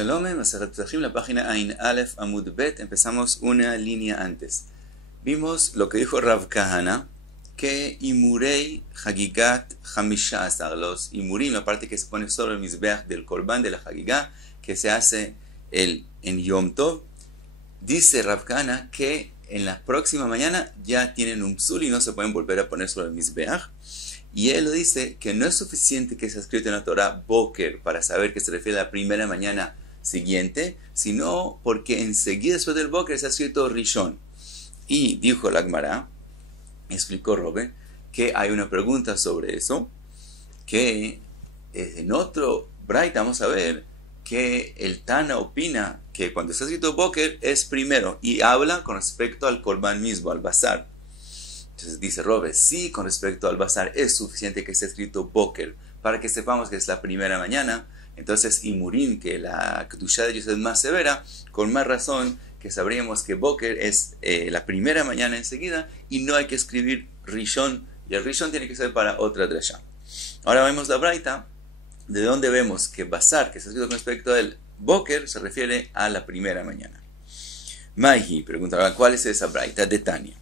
Shalom, Masechet Pesachim, la página Ain Aleph Amud Bet. Empezamos una línea antes. Vimos lo que dijo Rav Kahana, que Imurei Hagigat Hamisha Asar, los Imurim, la parte que se pone sobre el Mizbeach del Korban de la Hagigá, que se hace en Yom Tov. Dice Rav Kahana que en la próxima mañana ya tienen un psul y no se pueden volver a poner sobre el Mizbeach. Y él lo dice que no es suficiente que se ha escrito en la Torah Boker para saber que se refiere a la primera mañana siguiente, sino porque enseguida después del Boker se ha escrito Rishon. Y dijo la Gemara, explicó Robe, que hay una pregunta sobre eso, que en otro Braita vamos a ver que el Tana opina que cuando está escrito Boker es primero y habla con respecto al Korban mismo, al Basar. Entonces dice Robe, sí, con respecto al Basar es suficiente que esté escrito Boker para que sepamos que es la primera mañana. Entonces Imurim, que la Kedushá de ellos es más severa, con más razón que sabríamos que Boker es la primera mañana enseguida y no hay que escribir Rishon, y el Rishon tiene que ser para otra drasha. Ahora vemos la Braita, de donde vemos que Basar, que está escrito con respecto al Boker, se refiere a la primera mañana. Maihi preguntaba, ¿cuál es esa Braita? De Tania.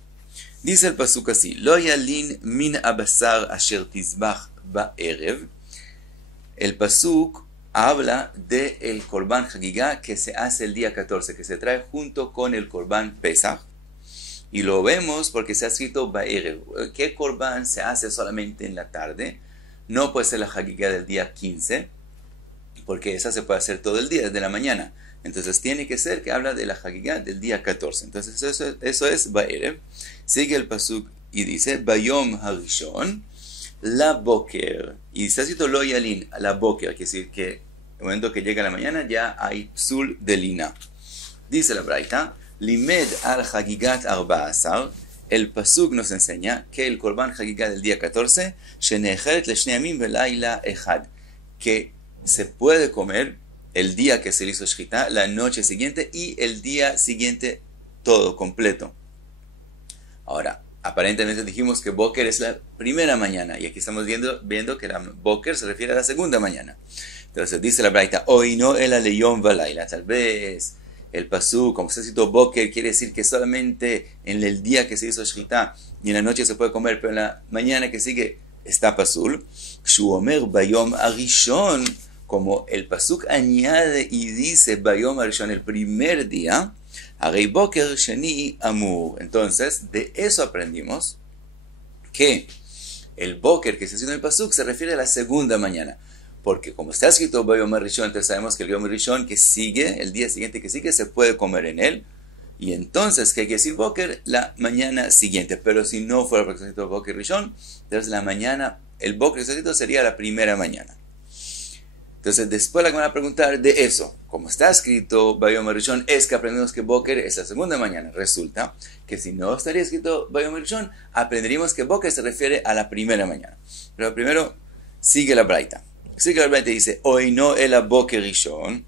Dice el pasuk así, Lo yalin min abasar asher tizbach ba'erev. El pasuk habla del Korban Hagigá que se hace el día 14, que se trae junto con el Korban Pesach. Y lo vemos porque se ha escrito ba'erev. ¿Qué Korban se hace solamente en la tarde? No puede ser la Hagigá del día 15, porque esa se puede hacer todo el día, desde la mañana. Entonces tiene que ser que habla de la Hagigá del día 14. Entonces eso es Ba'erev. Sigue el pasuk y dice Bayom Harishon la Boker. Y está escrito Lo Yalin, la Boker, quiere decir que en el momento que llega la mañana ya hay psul de lina. Dice la Braita, Limed al Hagigat Arba Asar. El pasuk nos enseña que el Korban Hagigá del día 14 Shenecheret Leshne Yamim Velaila Echad, que se puede comer el día que se le hizo Shchita, la noche siguiente y el día siguiente todo, completo. Ahora, aparentemente dijimos que Boker es la primera mañana y aquí estamos viendo que la Boker se refiere a la segunda mañana. Entonces dice la Braita, hoy no el aleyom valaila. Tal vez el pasú, como se citó Boker, quiere decir que solamente en el día que se hizo Shchita y en la noche se puede comer, pero en la mañana que sigue está pasul. Shuomer bayom arishon, como el pasuk añade y dice Bayom Arishon, el primer día, Harei Boker Sheni Amur. Entonces, de eso aprendimos que el Boker que se hace en el pasuk se refiere a la segunda mañana. Porque como está escrito Bayom Arishon, entonces sabemos que el Bayom Arishon que sigue, el día siguiente que sigue, se puede comer en él. Y entonces, ¿qué hay que decir Boker? La mañana siguiente. Pero si no fuera porque está escrito Boker Rishon, entonces la mañana, el Boker que está escrito sería la primera mañana. Entonces después la que van a preguntar de eso, como está escrito Bayom Rishon, es que aprendemos que Boker es la segunda mañana. Resulta que si no estaría escrito Bayom Rishon, aprenderíamos que Boker se refiere a la primera mañana. Pero primero sigue la Braita. Sigue la Braita y dice, hoy no el Boker Rishon.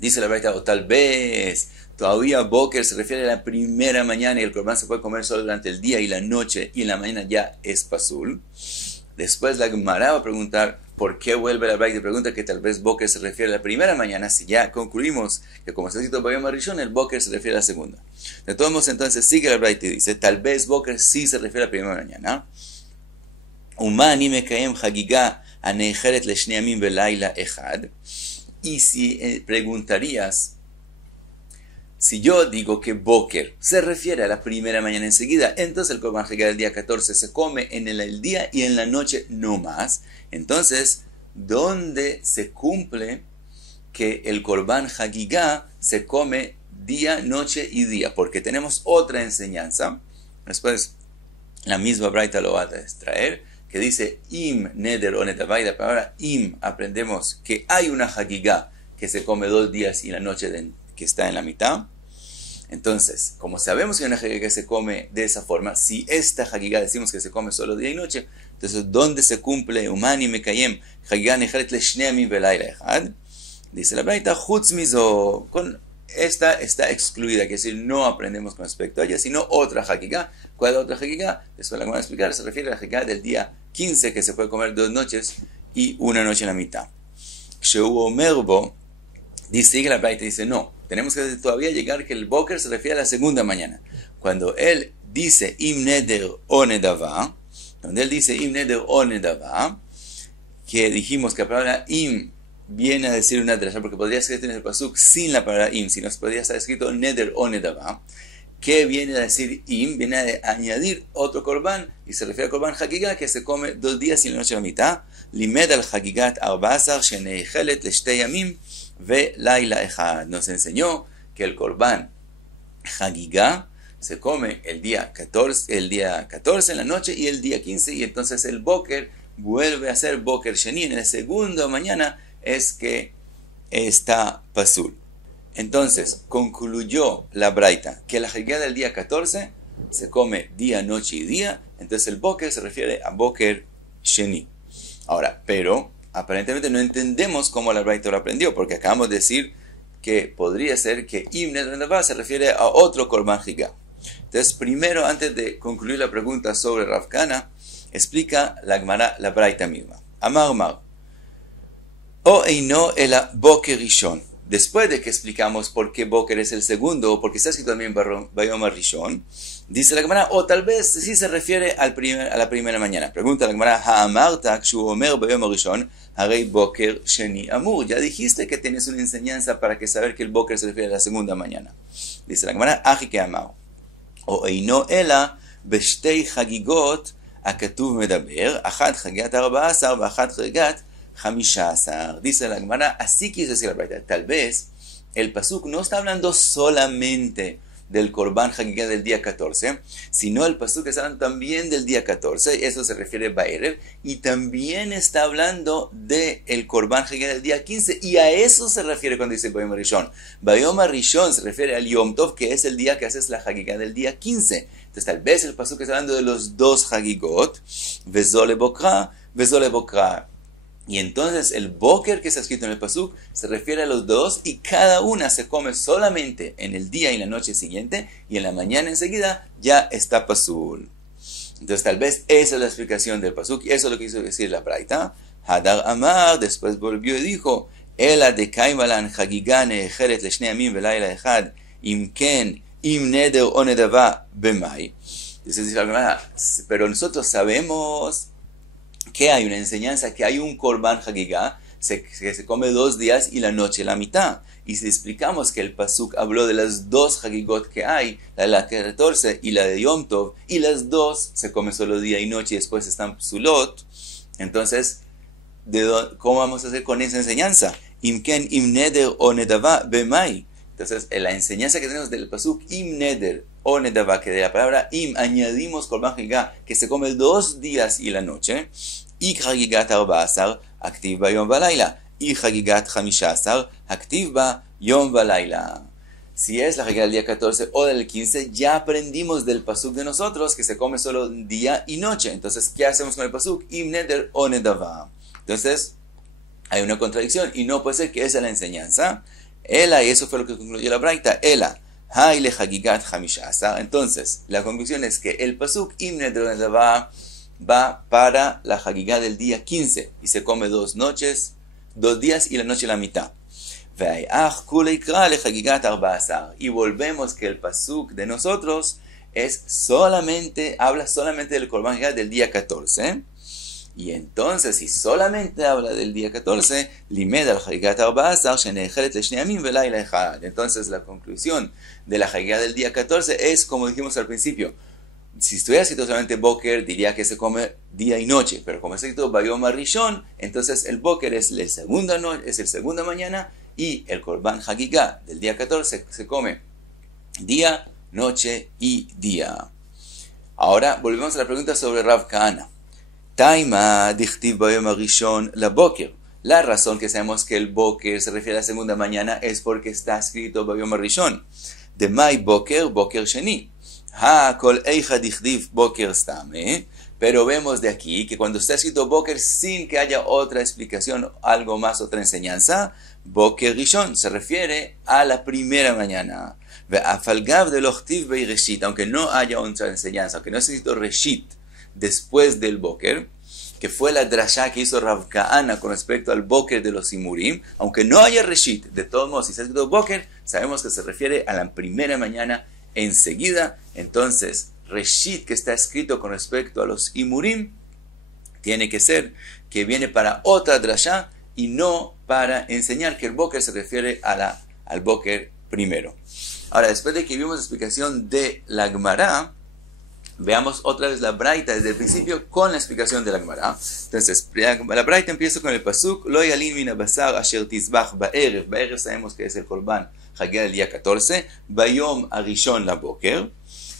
Dice la Braita, o tal vez todavía Boker se refiere a la primera mañana y el Korban se puede comer solo durante el día y la noche y en la mañana ya es pasul. Después la Gemara va a preguntar, ¿por qué vuelve la Braita y pregunta que tal vez Boker se refiere a la primera mañana? Si ya concluimos que como está escrito Bayom Rishon, el Boker se refiere a la segunda. De todos modos, entonces sigue la Braita y dice, tal vez Boker sí se refiere a la primera mañana. Umani mekayem Hagigá anecheret leshne yamim velaila echad. Y si preguntarías, si yo digo que Boker se refiere a la primera mañana enseguida, entonces el Korban Hagigá del día 14 se come en el día y en la noche no más. Entonces, ¿dónde se cumple que el Korban Hagigá se come día, noche y día? Porque tenemos otra enseñanza. Después, la misma Braita lo va a extraer, que dice Im neder o netavai. La palabra Im aprendemos que hay una Hagigá que se come 2 días y la noche que está en la mitad. Entonces, como sabemos que hay una Hagigá que se come de esa forma, si esta Hagigá decimos que se come solo día y noche, entonces, ¿dónde se cumple? Umani mekayem Hagigá necheret leshne yamim velaila echad. Dice la Braita, chutz mizo, con esta está excluida, que es decir, no aprendemos con respecto a ella, sino otra Hagigá. ¿Cuál es la otra Hagigá? Después la vamos a explicar, se refiere a la Hagigá del día 15, que se puede comer 2 noches y 1 noche en la mitad. Sheu omer bo Sigue la Braita y dice, no, tenemos que todavía llegar que el Boker se refiere a la segunda mañana. Cuando él dice Im Neder o Nedava, que dijimos que la palabra Im viene a decir una drasha, porque podría ser en el pasuk sin la palabra Im, si no podría estar escrito Neder o Nedava, que viene a decir Im, viene a añadir otro korban, y se refiere al korban Hagigah, que se come 2 días y la noche a la mitad. Limed al Hagigat 14 sheneichelet leshtei yamim ve laila echad. Nos enseñó que el korban Hagigah se come el día 14 en la noche y el día 15, y entonces el Boker vuelve a ser Boker Sheni. En la segunda mañana es que está pasul. Entonces concluyó la Braita que la Hagigah del día 14 se come día, noche y día. Entonces el Boker se refiere a Boker Sheni. Ahora, pero aparentemente no entendemos cómo la Braita lo aprendió, porque acabamos de decir que podría ser que Im Neder Nedava se refiere a otro korban Hagigah. Entonces, primero, antes de concluir la pregunta sobre Rav Kahana, explica la Gemara, la Braita misma. Amar Mar, o eino ela Boker Rishon. Después de que explicamos por qué Boker es el segundo, o porque está escrito también Bayom Rishon, dice la Gemara, o tal vez sí se refiere a la primera mañana. Pregunta la Gemara, Ha'amarta kshu omer Bayom Rishon, harei Boker Sheni Amur. Ya dijiste que tienes una enseñanza para que saber que el Boker se refiere a la segunda mañana. Dice la Gemara, Aji que amar. O eino ela beshtei chagigot הכתוב מדבר, אחת חגיגת 14 ואחת חגיגת 15. Dice la Gemara, así quiso decir la Braita. Tal vez el pasuk no está hablando solamente del Korban Hagigah del día 14, sino el pasuk está hablando también del día 14, eso se refiere a Ba'erev, y también está hablando del Korban Hagigah del día 15, y a eso se refiere cuando dice Bayom Rishon. Bayom Rishon se refiere al Yom Tov, que es el día que haces la Hagigah del día 15. Entonces tal vez el pasuk está hablando de los dos Hagigot, Vezole Bokra, Vezole Bokra. Y entonces el Boker que está escrito en el pasuk se refiere a los dos, y cada una se come solamente en el día y la noche siguiente, y en la mañana enseguida ya está pasul. Entonces tal vez esa es la explicación del pasuk, y eso es lo que quiso decir la Braita. Hadar Amar después volvió y dijo, Ela de Kaimalan Hagigah ne'echeret leshnei yamim velayla echad, im ken im neder o nedava bemai. Dice la Gemara, pero nosotros sabemos que hay una enseñanza, que hay un Korban Hagigah que se come 2 días y la noche la mitad. Y si explicamos que el pasuk habló de las 2 Hagigot que hay, la de la 14 y la de Yom Tov, y las 2 se come solo día y noche y después están psulot, entonces, ¿cómo vamos a hacer con esa enseñanza? Imken im neder o nedava bemai. Entonces, la enseñanza que tenemos del pasuk im neder o nedava, que de la palabra im añadimos Korban Hagigah, que se come 2 días y la noche, y Hagigat 14, activ ba yom balayla, y Hagigat 15, activ ba yom balayla. Si es la Hagigah del día 14 o del 15, ya aprendimos del pasuk de nosotros que se come solo día y noche. Entonces, ¿qué hacemos con el pasuk? Im neder o nedava. Entonces, hay una contradicción, y no puede ser que esa es la enseñanza. Ela, y eso fue lo que concluyó la Braita, Ela, Haile Hagigat 15. Entonces, la conclusión es que el pasuk Im neder o nedava va para la Hagigah del día 15 y se come 2 noches, 2 días y la noche la mitad. Y volvemos que el pasuk de nosotros habla solamente del Korban Hagigah del día 14. Y entonces, si solamente habla del día 14, limed al Hagigat 14, shenechelet leshnei yamim velayla echad. Entonces, la conclusión de la Hagigah del día 14 es, como dijimos al principio, si estuviera escrito solamente Boker, diría que se come día y noche, pero como está escrito Bayom Rishon, entonces el Boker es el segunda mañana, y el Korban Hagigah del día 14 se come día, noche y día. Ahora volvemos a la pregunta sobre Rav Kahana. Taima dichtiv Bayom Rishon la Boker. La razón que sabemos que el Boker se refiere a la segunda mañana es porque está escrito Bayom Rishon. De Mai Boker, Boker Sheni. Pero vemos de aquí que cuando está escrito Boker sin que haya otra explicación, algo más, otra enseñanza, Boker Rishon se refiere a la primera mañana. Aunque no haya otra enseñanza, aunque no esté escrito Reshit después del Boker, que fue la drashá que hizo Rav Kahana con respecto al boker de los Simurim, aunque no haya reshit, de todos modos, si se ha escrito boker, sabemos que se refiere a la primera mañana enseguida. Entonces, reshit que está escrito con respecto a los Imurim, tiene que ser que viene para otra drashá y no para enseñar que el boker se refiere al boker primero. Ahora, después de que vimos la explicación de la Gemara, veamos otra vez la braita desde el principio con la explicación de la Gemara. Entonces, la braita empieza con el pasuk, Lo yalin min abasar asher tizbach ba'erev. Ba'erev sabemos que es el korban Hagigah del día 14, Bayom arishon la boker.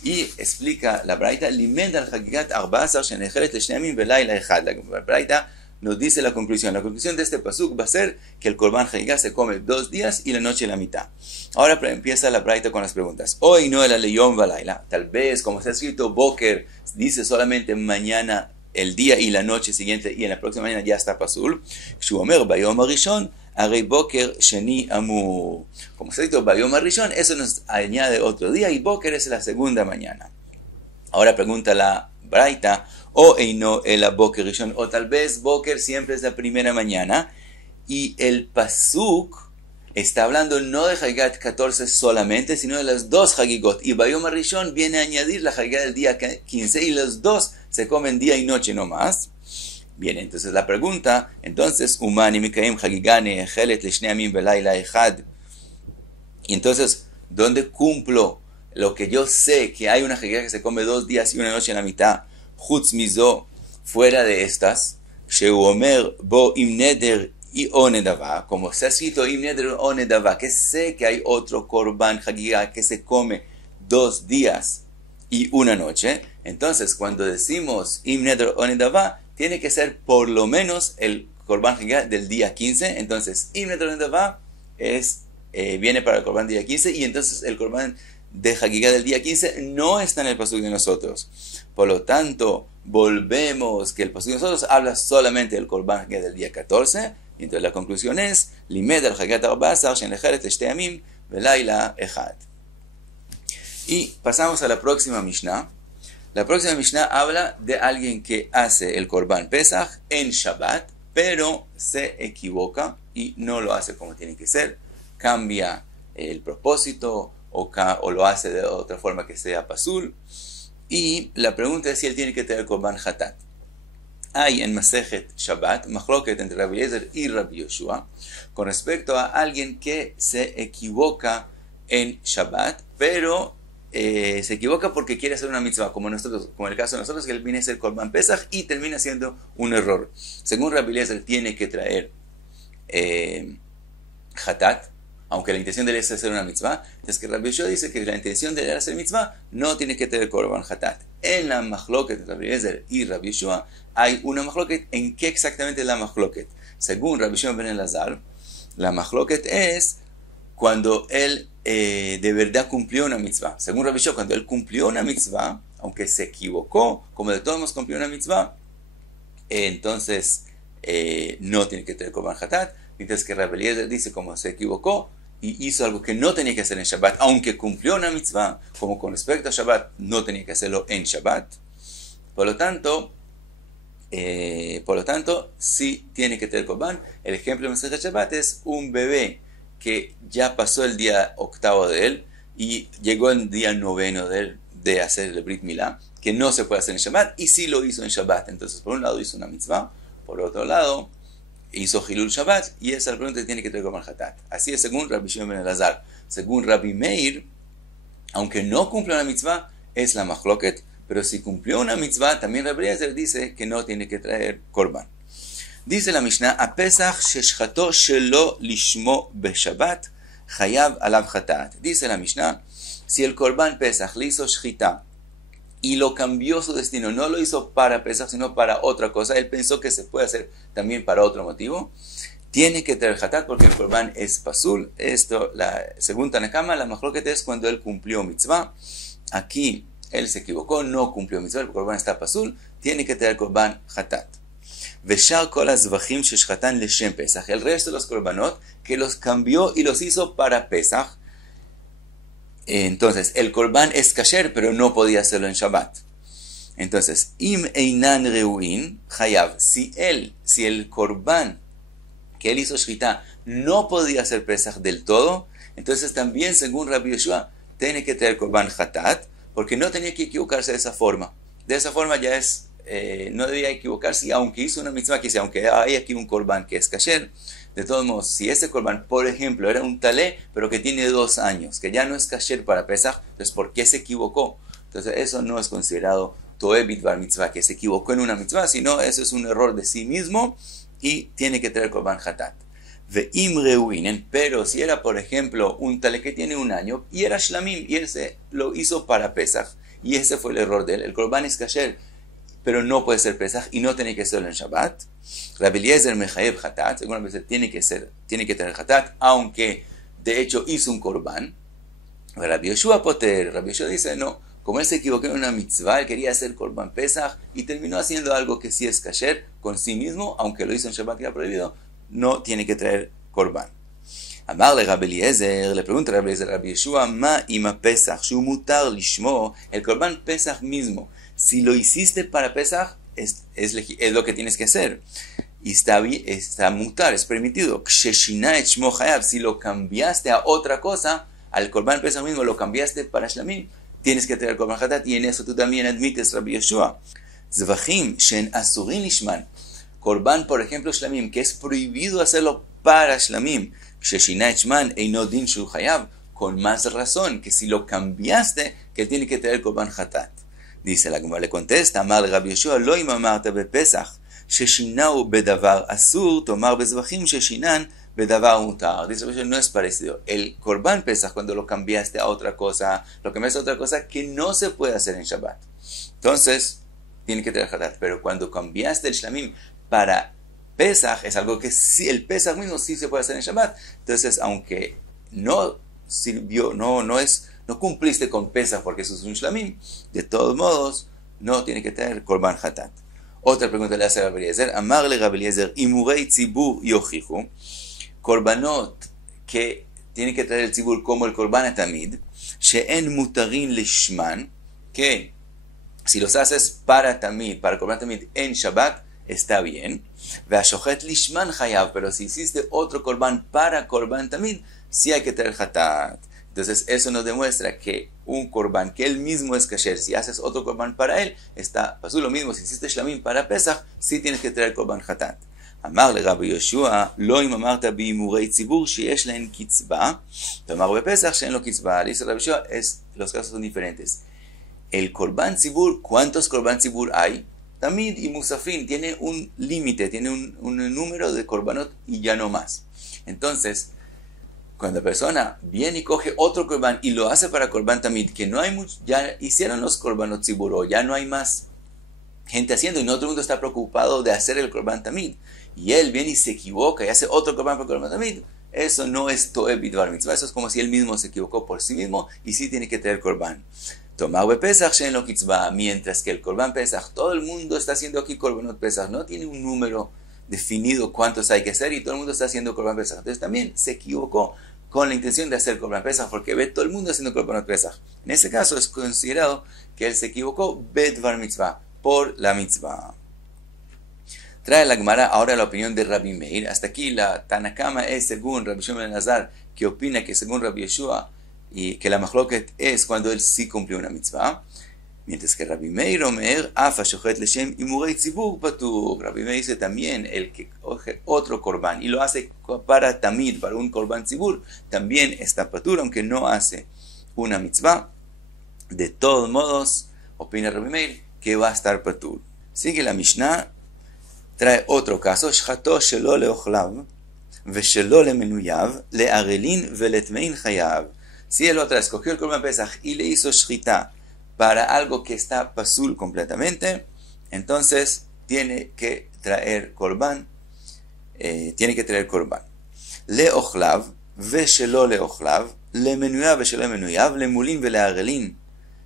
Y explica la braita, Limed al Hagigat 14 shenechelet leshne yamim velayla echad. La braita nos dice la conclusión. La conclusión de este pasuk va a ser que el korban Hagigah se come 2 días y la noche la mitad. Ahora empieza la braita con las preguntas. Hoy no el leyom valayla. Tal vez, como se ha escrito, boker dice solamente mañana, el día y la noche siguiente, y en la próxima mañana ya está pasul. Shuomer bayom arishon arei boker sheni amur. Como se ha escrito bayom arishon, eso nos añade otro día, y boker es la segunda mañana. Ahora pregunta la braita, o eino el boker rishon, o tal vez boker siempre es la primera mañana, y el pasuk está hablando no de Hagigat 14 solamente, sino de las dos Hagigot. Y Bayom Arishon viene a añadir la Hagigah del día 15, y los dos se comen día y noche no más. Bien, entonces la pregunta, entonces, Umani Mikaim Hagigah Ne'echelet Leshne Yamim Velayla Echad. Y entonces, ¿dónde cumplo lo que yo sé que hay una Hagigah que se come 2 días y una noche en la mitad? Chutz mizo, fuera de estas, Sheu Omer Bo Im Neder y onedava, como se ha escrito im neder onedava, que sé que hay otro korban Hagigah que se come 2 días y una noche. Entonces, cuando decimos im neder onedava, tiene que ser por lo menos el korban Hagigah del día 15. Entonces, im neder onedava viene para el korban día 15, y entonces el korban de Hagigah del día 15 no está en el pasuk de nosotros. Por lo tanto, volvemos que el pasuk de nosotros habla solamente del korban Hagigah del día 14. Y entonces la conclusión es, Limed al Hagigat 14 shenechelet leshne yamim velayla echad. Y pasamos a la próxima Mishnah. La próxima Mishnah habla de alguien que hace el korban Pesach en Shabbat, pero se equivoca y no lo hace como tiene que ser. Cambia el propósito o lo hace de otra forma que sea pasul. Y la pregunta es si él tiene que tener korban hatat. Hay en Masejet Shabbat, machloket entre Rabbi Eliezer y Rabbi Yoshua, con respecto a alguien que se equivoca en Shabbat, pero se equivoca porque quiere hacer una mitzvah, como el caso de nosotros, que él viene a hacer Korban Pesach y termina haciendo un error. Según Rabbi Eliezer, tiene que traer hatat, aunque la intención de él es hacer una mitzvah. Entonces que Rabbi Yoshua dice que la intención de él hacer mitzvah no tiene que tener korban hatat. En la machloket de Rabbi Eliezer y Rabbi Yoshua hay una machloket. ¿En qué exactamente es la machloket? Según Rabbi Shimon ben Elazar, la machloket es cuando él de verdad cumplió una mitzvah. Según Rabbi Yoshua, cuando él cumplió una mitzvah, aunque se equivocó, como de todos modos cumplió una mitzvah, entonces no tiene que tener korban hatat. Mientras que Rabbi Eliezer dice, como se equivocó y hizo algo que no tenía que hacer en Shabbat, aunque cumplió una mitzvah, como con respecto a Shabbat, no tenía que hacerlo en Shabbat. Por lo tanto, sí tiene que tener korban. El ejemplo de Masechet Shabbat es un bebé que ya pasó el día 8 de él y llegó el día 9 de hacer el Brit Milá, que no se puede hacer en Shabbat, y sí lo hizo en Shabbat. Entonces, por un lado hizo una mitzvah, por otro lado hizo Hilul Shabbat, y esa es la pregunta que tiene que tener korban hatat. Así es según Rabbi Shimon ben Elazar. Según Rabbi Meir, aunque no cumple una mitzvah, es la machloket, pero si cumplió una mitzvah, también Rabbi Eliezer dice que no tiene que traer korban. Dice la Mishnah, a Pesach sheshchato shelo lishmo beshabbat, chayav alav hatat. Dice la Mishnah, si el korban Pesach le hizo shchita y lo cambió su destino, no lo hizo para Pesach, sino para otra cosa, él pensó que se puede hacer también para otro motivo, tiene que traer hatat porque el korban es pasul. Esto, según Tanakama, la machloket es cuando él cumplió mitzvah. Aquí él se equivocó, no cumplió mitzvah, el korban está pasul, tiene que traer korban hatat. Veshar kol hazvachim sheshchatan leshem Pesach. El resto de los korbanot que los cambió y los hizo para Pesach. Entonces, el korban es kasher, pero no podía hacerlo en Shabbat. Entonces, im einan reuin hayav, si el korban que él hizo shritá no podía hacer pesach del todo, entonces también según Rabbi Yoshua tiene que traer korban hatat, porque no tenía que equivocarse de esa forma. De esa forma ya es, no debía equivocarse, aunque hizo una mitzvah que sea, aunque hay aquí un korban que es kasher, de todos modos, si ese korban, por ejemplo, era un talé, pero que tiene 2 años, que ya no es kasher para pesach, entonces ¿por qué se equivocó? Entonces eso no es considerado Toé Bidvar Mitzvah, que se equivocó en una mitzvah, sino eso es un error de sí mismo y tiene que traer korban hatat. Ve'im reuinen, pero si era, por ejemplo, un talé que tiene 1 año y era shlamim, y él lo hizo para pesach, y ese fue el error de él. El korban es kasher, pero no puede ser pesach y no tiene que serlo en Shabbat. Rabbi Eliezer mechayev hatat, según Rabbi Eliezer tiene que traer hatat, aunque de hecho hizo un korban. Rabbi Yoshua poter, Rabbi Yoshua dice no. Como él se equivocó en una mitzvah, él quería hacer korban pesach y terminó haciendo algo que sí es kasher con sí mismo, aunque lo hizo en Shabbat que era prohibido, no tiene que traer korban. Amarle Rabbi Eliezer, le pregunta a Rabbi Eliezer, Rabbi Yeshua, ma ima pesach, shu mutar lishmo, el korban pesach mismo, si lo hiciste para pesach, es lo que tienes que hacer. Y está mutar, es permitido. Ksheshina et shmo chayav, si lo cambiaste a otra cosa, al korban pesach mismo lo cambiaste para shlamim, tienes que traer korban hatat, y en eso tú también admites, Rabbi Yoshua. Zvachim shen asurin lishman. Korban, por ejemplo, shlamim, que es prohibido hacerlo para shlamim. Ksheshina et shman eino din shu chayav. Con más razón, que si lo cambiaste, que él tiene que traer korban hatat. Dice la Gemara, le contesta, Amar Rabbi Yoshua, lo imamarta bepesach, sheshinau bedavar asur, tomar bezvachim sheshinan bedavar mutar. Dice Rabbi Yoshua, no es parecido. El korban pesach, cuando lo cambiaste a otra cosa, lo cambiaste a otra cosa que no se puede hacer en Shabbat. Entonces, tiene que traer hatat. Pero cuando cambiaste el shlamim para pesach, es algo que sí, el pesach mismo sí se puede hacer en Shabbat. Entonces, aunque no sirvió, no cumpliste con pesach porque eso es un shlamim, de todos modos, no tiene que traer korban hatat. Otra pregunta le hace a Rabbi Eliezer, Amarle Rabbi Eliezer, imurei tzibur yochichu, korbanot que tiene que traer el tzibur como el korban tamid, she'en mutarin lishman, que si los haces para tamid, para korban tamid en Shabbat, está bien. Ve'ashochet lishman chayav, pero si hiciste otro korban para korban tamid, sí hay que traer hatat. Entonces eso nos demuestra que un korban que él mismo es kasher, si haces otro korban para él, pasó lo mismo. Si hiciste shlamim para pesach, sí tienes que traer korban hatat. Amar le Rabbi Yoshua, lo im amarta bi'imurei tzibur sheyesh lahen kitzba, tomar bepesach she'en lo kitzba. Dice Rabbi Yoshua, los casos son diferentes. El korban tzibur, ¿cuántos korban tzibur hay? Tamid y musafin, tiene un límite, tiene un número de korbanot y ya no más. Entonces, cuando la persona viene y coge otro korban y lo hace para korban tamid, que no hay mucho, ya hicieron los korbanot tzibur, o ya no hay más gente haciendo y no todo el mundo está preocupado de hacer el korban tamid, y él viene y se equivoca y hace otro korban para korban tamid, eso no es to'eh bidvar mitzvah, eso es como si él mismo se equivocó por sí mismo y sí tiene que traer korban. Tomar pesach she'en lo kitzba, mientras que el korban pesach, todo el mundo está haciendo aquí korbanot pesach, no tiene un número definido cuántos hay que hacer y todo el mundo está haciendo korban pesach. Entonces también se equivocó con la intención de hacer korban pesach porque ve todo el mundo haciendo korbanot pesach. En ese caso es considerado que él se equivocó bedvar mitzvah, por la mitzvah. Trae la Gemara ahora la opinión de Rabbi Meir. Hasta aquí la Tanakama es según Rabbi Shimon ben Elazar, que opina que según Rabbi Yeshua y que la machloket es cuando él sí cumplió una mitzvah. Mientras que Rabbi Meir Omer, Afa shochet leshem imurei tzibur patur. Rabbi Meir dice también, el que coge otro korban y lo hace para tamid, para un korban tzibur, también está patur, aunque no hace una mitzvah. De todos modos, opina Rabbi Meir, que va a estar patur. Sigue la Mishnah, trae otro caso, shchato shelo leochlav, veshelo lemenuyav, le'arelin veletmein chayav. Si el otro escogió el korban pesach y le hizo shchita para algo que está pasul completamente, entonces tiene que traer korban. Leochlav, veshelo leochlav, lemenuyav veshelo lemenuyav, lemulin velearelim,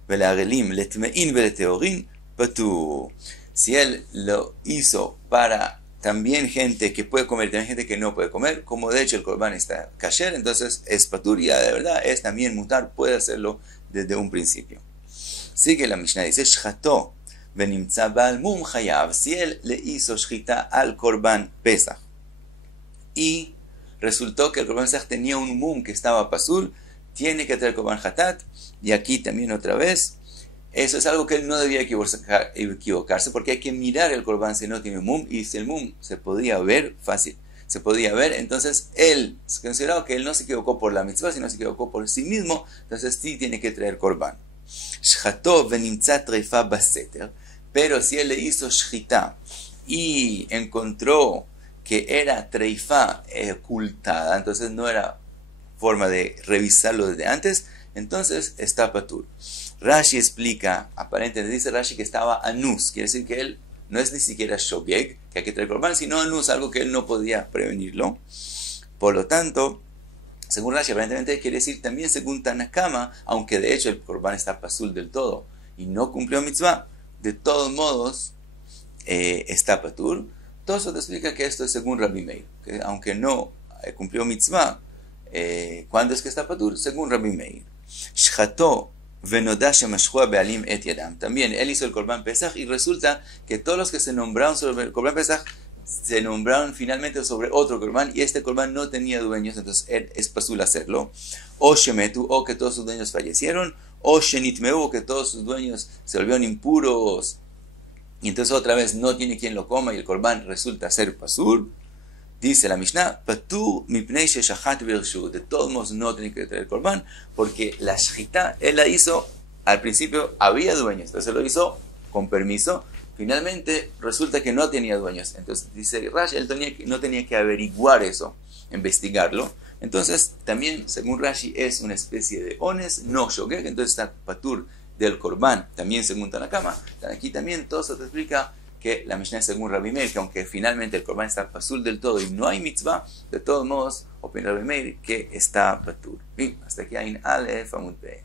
letmein veleteorin, patur. Si él lo hizo para también gente que puede comer, también gente que no puede comer, como de hecho el korban está kasher, entonces es patur, y de verdad es también mutar, puede hacerlo desde un principio. Sigue la Mishnah, dice, shchato Venimtza Baal Mum Hayav, si él le hizo shchita al Korban Pesach y resultó que el Korban Pesach tenía un mum que estaba pasul, tiene que traer Korban Hatat. Y aquí también otra vez, eso es algo que él no debía equivocarse, porque hay que mirar el Korban si no tiene mum, y si el mum se podía ver fácil, se podía ver, entonces él se consideraba que él no se equivocó por la mitzvah, sino se equivocó por sí mismo, entonces sí tiene que traer Korban. Shcható venimtza treifa baseter, pero si él le hizo shchita y encontró que era treifa ocultada, entonces no era forma de revisarlo desde antes, entonces está patur. Rashi explica, aparentemente dice Rashi que estaba anus, quiere decir que él no es ni siquiera shogeg, que hay que traer korban, sino anus, algo que él no podía prevenirlo. Por lo tanto, según Rashi, aparentemente quiere decir también según Tanakama, aunque de hecho el korban está pasul del todo y no cumplió mitzvah, de todos modos está patur. Todo eso te explica que esto es según Rabbi Meir, que aunque no cumplió mitzvah, ¿cuándo es que está patur? Según Rabbi Meir. Shcható venodá shemashua bealim et yadam. También él hizo el Korban Pesach y resulta que todos los que se nombraron sobre el Korban Pesach se nombraron finalmente sobre otro Korban y este Korban no tenía dueños, entonces él es pasul hacerlo. O shemetu, o que todos sus dueños fallecieron, o shenitmeu, que todos sus dueños se volvieron impuros y entonces otra vez no tiene quien lo coma y el Korban resulta ser pasul. Dice la Mishnah, patur mipnei sheshachat birshu, de todos modos no tiene que traer Korban, porque la shchita él la hizo, al principio había dueños, entonces lo hizo con permiso, finalmente resulta que no tenía dueños, entonces dice Rashi, él no tenía que averiguar eso, investigarlo, entonces también según Rashi es una especie de ones, no shogeg, entonces está patur del Korban, también según Tanakama, aquí también todo eso te explica que la Mishnah es según Rabbi Meir, que aunque finalmente el Korban está pasul del todo y no hay mitzvah, de todos modos, opina Rabbi Meir que está patur. Bien, hasta aquí hay Aleph Amud Bey.